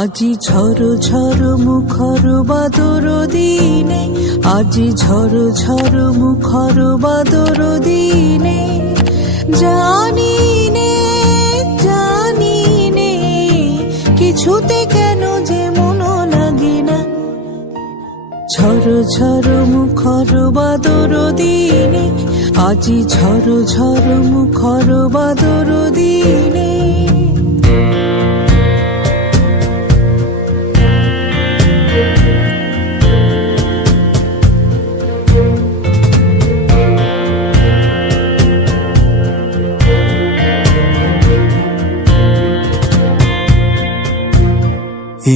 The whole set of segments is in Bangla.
আজি ঝড় ঝড় মুখর বাদর দিনে, আজি ঝড় ঝড় মুখর বাদর দিনে, জানি নে কিছুতে কেন যে মন লাগে না। ঝড় ঝড় মুখর বাদর দিনে, আজি ঝড় ঝড় মুখর বাদর দিনে।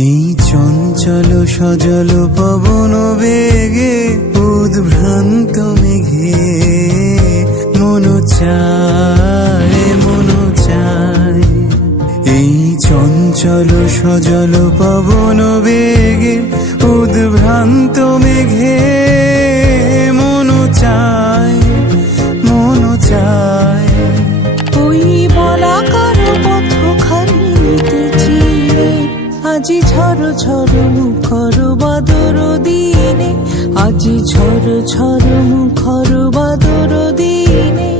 এই চঞ্চল সজল পবন বেগে, উদ্ভ্রান্ত মেঘে মন চায় মন চায়। এই চঞ্চল সজল পবন বেগে, উদ্ভ্রান্ত মেঘে মন চায় মন চায়। ওই বলাকার পথখানি নিতেছি রে, আজি ঝড় ঝড় মুখর বাদর দিনে, আজি ঝড় ঝড় মুখর বাদর দিনে।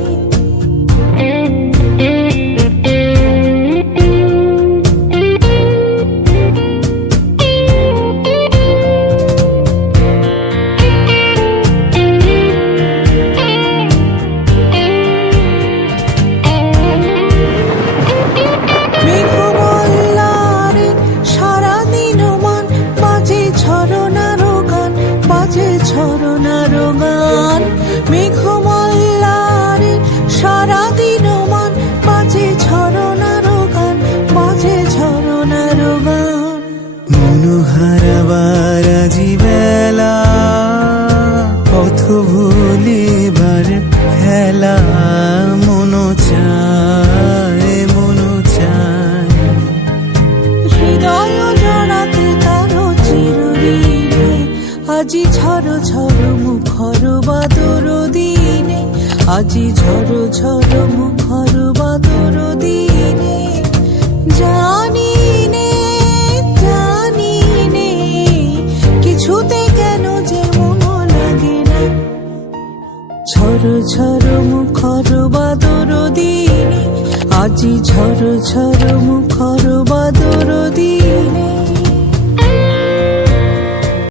ঝরনার গান মেঘমল্লারে, সারাদিন মান বাজে ঝরনার গান, বাজে ঝরনার গান। মনোহারাবার আজি বেলা, পথ ভুলিবার খেলা, মন চায় মন চায়। হৃদয় জড়াতে কারো চিরদিনে, আজি ঝড় ঝড় মুখর বাদর দিনে, আজি ঝড় ঝড় মুখর বাদর দিনে। জানি নে কিছুতে কেন যে মন লাগে না। ঝড় ঝড় মুখর বাদর দিনে, আজি ঝড় ঝড় মুখর বাদর দিনে।